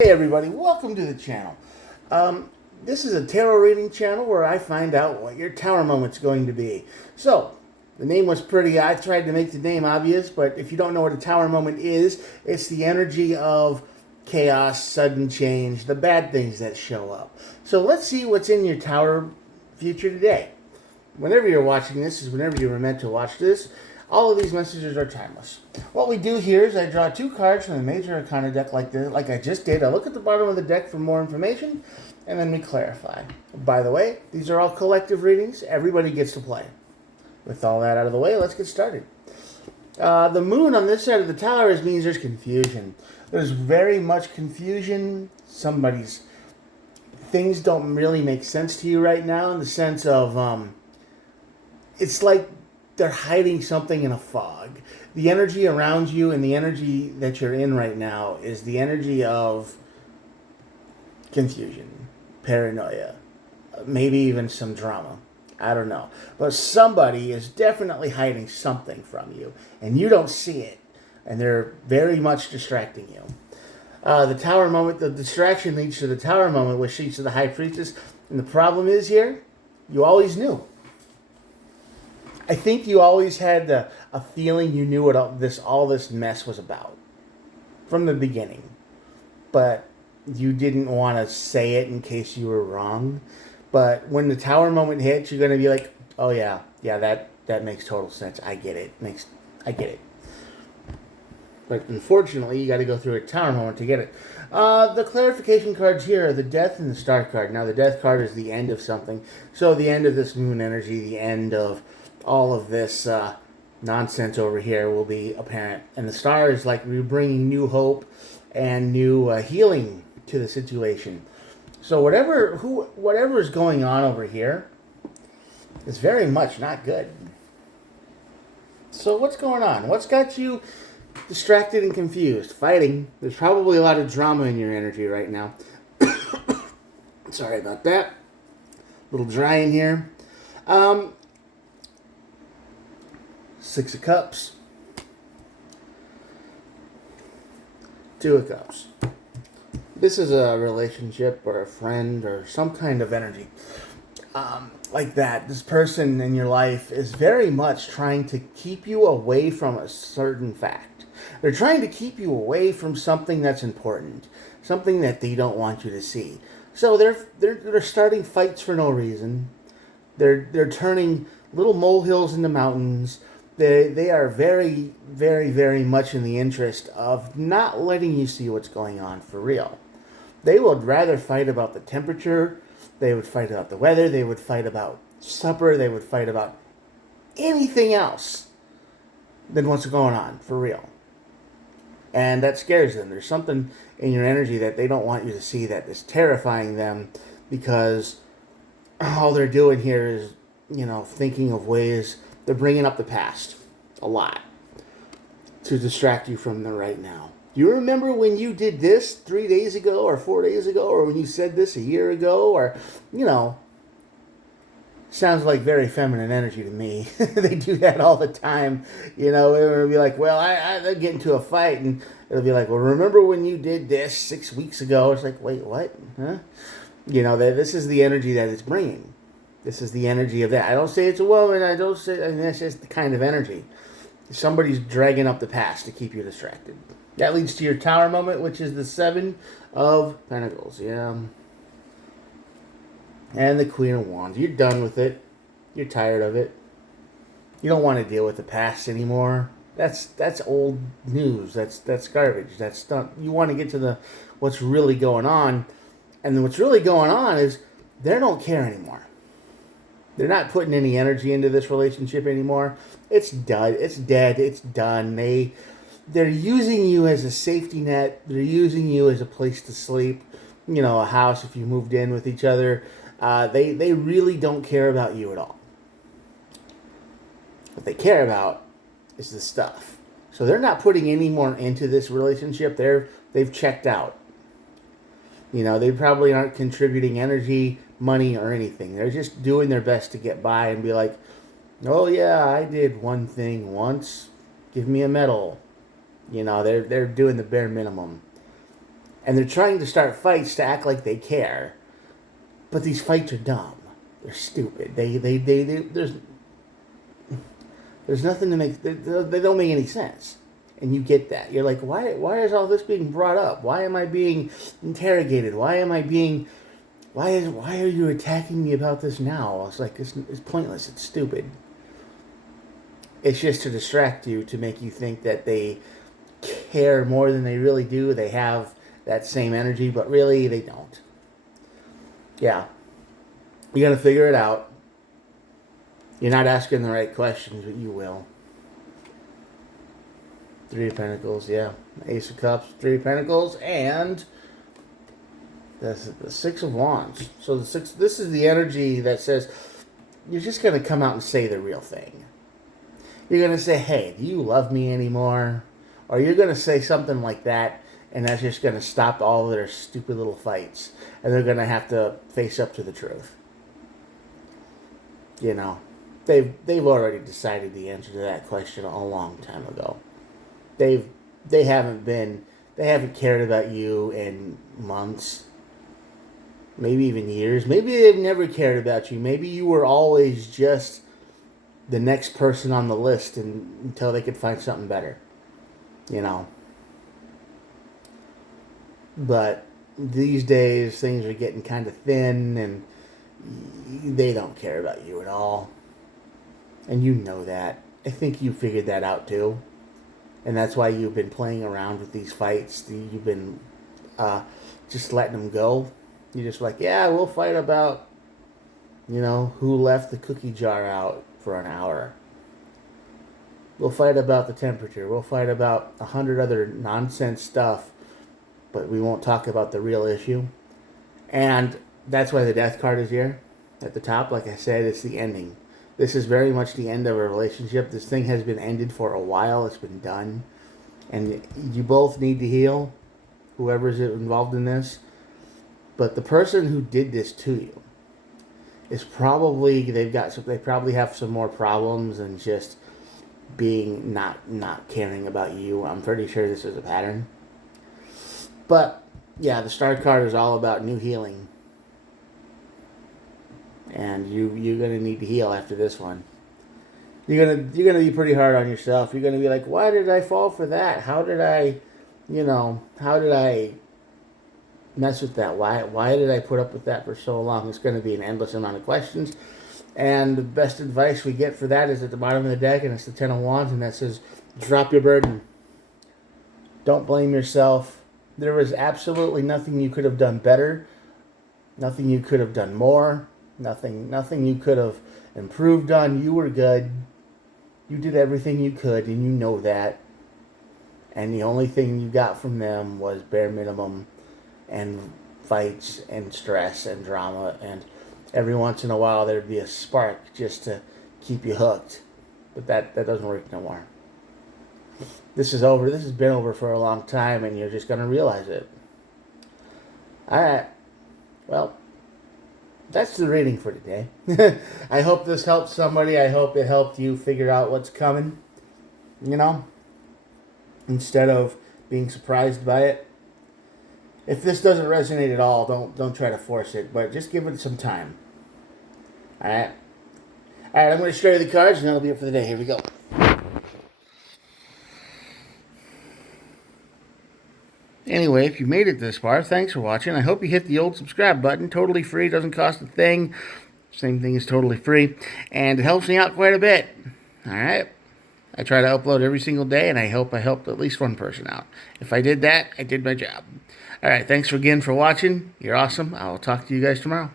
Hey everybody, welcome to the channel. This is a tarot reading channel where I find out what your tower moment's going to be. So, the name was pretty, I tried to make the name obvious, but if you don't know what a tower moment is, it's the energy of chaos, sudden change, the bad things that show up. So let's see what's in your tower future today. Whenever you're watching this is whenever you were meant to watch this. All of these messages are timeless. What we do here is I draw two cards from the Major Arcana deck like I just did. I look at the bottom of the deck for more information, and then we clarify. By the way, these are all collective readings. Everybody gets to play. With all that out of the way, let's get started. The moon on this side of the tower means there's confusion. There's very much confusion. Things don't really make sense to you right now in the sense of, it's like they're hiding something in a fog. The energy around you and the energy that you're in right now is the energy of confusion, paranoia, maybe even some drama. I don't know. But somebody is definitely hiding something from you, and you don't see it, and they're very much distracting you. The tower moment, the distraction leads to the tower moment, which leads to the high priestess. And the problem is here, you always knew. I think you always had a feeling you knew what all this mess was about from the beginning, but you didn't want to say it in case you were wrong. But when the tower moment hits, you're going to be like, "Oh yeah, that makes total sense. I get it. I get it." But unfortunately, you got to go through a tower moment to get it. The clarification cards here are the Death and the Star card. Now, the Death card is the end of something, so the end of this moon energy, the end of all of this nonsense over here will be apparent. And the Star is like we're bringing new hope and new healing to the situation. So whatever is going on over here is very much not good. So what's going on? What's got you distracted and confused? Fighting. There's probably a lot of drama in your energy right now. Sorry about that. A little dry in here. Six of Cups. Two of Cups. This is a relationship or a friend or some kind of energy. Like that. This person in your life is very much trying to keep you away from a certain fact. They're trying to keep you away from something that's important. Something that they don't want you to see. So they're starting fights for no reason. They're turning little molehills into mountains. They are very, very, very much in the interest of not letting you see what's going on for real. They would rather fight about the temperature. They would fight about the weather. They would fight about supper. They would fight about anything else than what's going on for real. And that scares them. There's something in your energy that they don't want you to see that is terrifying them because all they're doing here is, thinking of ways. They're bringing up the past a lot to distract you from the right now. Do you remember when you did this 3 days ago or 4 days ago, or when you said this a year ago, or, sounds like very feminine energy to me. They do that all the time. It'll be like, well, I get into a fight, and it'll be like, well, remember when you did this 6 weeks ago? It's like, wait, what? Huh? This is the energy that it's bringing. This is the energy of that. I don't say it's a woman. I don't say, that's just the kind of energy. Somebody's dragging up the past to keep you distracted. That leads to your tower moment, which is the Seven of Pentacles. Yeah. And the Queen of Wands. You're done with it. You're tired of it. You don't want to deal with the past anymore. That's old news. That's garbage. That's done. You want to get to what's really going on. And then what's really going on is they don't care anymore. They're not putting any energy into this relationship anymore. It's done. It's dead. It's done. They're using you as a safety net. They're using you as a place to sleep. A house if you moved in with each other. They really don't care about you at all. What they care about is the stuff. So they're not putting any more into this relationship. They've checked out. They probably aren't contributing energy, money, or anything. They're just doing their best to get by and be like, oh yeah, I did one thing once. Give me a medal. They're doing the bare minimum. And they're trying to start fights to act like they care. But these fights are dumb. They're stupid. There's nothing to make... They don't make any sense. And you get that. You're like, why is all this being brought up? Why am I being interrogated? Why are you attacking me about this now? It's like, it's pointless. It's stupid. It's just to distract you, to make you think that they care more than they really do. They have that same energy, but really they don't. Yeah. You gotta figure it out. You're not asking the right questions, but you will. Three of Pentacles, yeah. Ace of Cups, Three of Pentacles, and that's the Six of Wands. So this is the energy that says you're just gonna come out and say the real thing. You're gonna say, hey, do you love me anymore? Or you're gonna say something like that, and that's just gonna stop all their stupid little fights. And they're gonna have to face up to the truth. You know, they've already decided the answer to that question a long time ago. They haven't cared about you in months, maybe even years. Maybe they've never cared about you. Maybe you were always just the next person on the list until they could find something better. You know. But these days, things are getting kind of thin, and they don't care about you at all. And you know that. I think you figured that out too. And that's why you've been playing around with these fights. You've been just letting them go. You're just like, yeah, we'll fight about, who left the cookie jar out for an hour. We'll fight about the temperature. We'll fight about 100 other nonsense stuff. But we won't talk about the real issue. And that's why the Death card is here at the top. Like I said, it's the ending. This is very much the end of a relationship. This thing has been ended for a while. It's been done. And you both need to heal, whoever's involved in this. But the person who did this to you is probably, they probably have some more problems than just being not caring about you. I'm pretty sure this is a pattern. But, yeah, the Star card is all about new healing. And you're going to need to heal after this one. You're gonna be pretty hard on yourself. You're going to be like, why did I fall for that? How did I mess with that? Why did I put up with that for so long? It's going to be an endless amount of questions. And the best advice we get for that is at the bottom of the deck, and it's the Ten of Wands, and that says, drop your burden. Don't blame yourself. There was absolutely nothing you could have done better. Nothing you could have done more. Nothing you could have improved on. You were good. You did everything you could, and you know that. And the only thing you got from them was bare minimum and fights and stress and drama. And every once in a while there'd be a spark just to keep you hooked. But that doesn't work no more. This is over. This has been over for a long time, and you're just going to realize it. All right. Well, that's the reading for today. I hope this helped somebody. I hope it helped you figure out what's coming. Instead of being surprised by it. If this doesn't resonate at all, don't try to force it, but just give it some time. All right. All right. I'm going to show you the cards, and that'll be it for the day. Here we go. Anyway, if you made it this far, thanks for watching. I hope you hit the old subscribe button. Totally free. Doesn't cost a thing. Same thing is totally free. And it helps me out quite a bit. All right? I try to upload every single day, and I hope I helped at least one person out. If I did that, I did my job. All right. Thanks again for watching. You're awesome. I will talk to you guys tomorrow.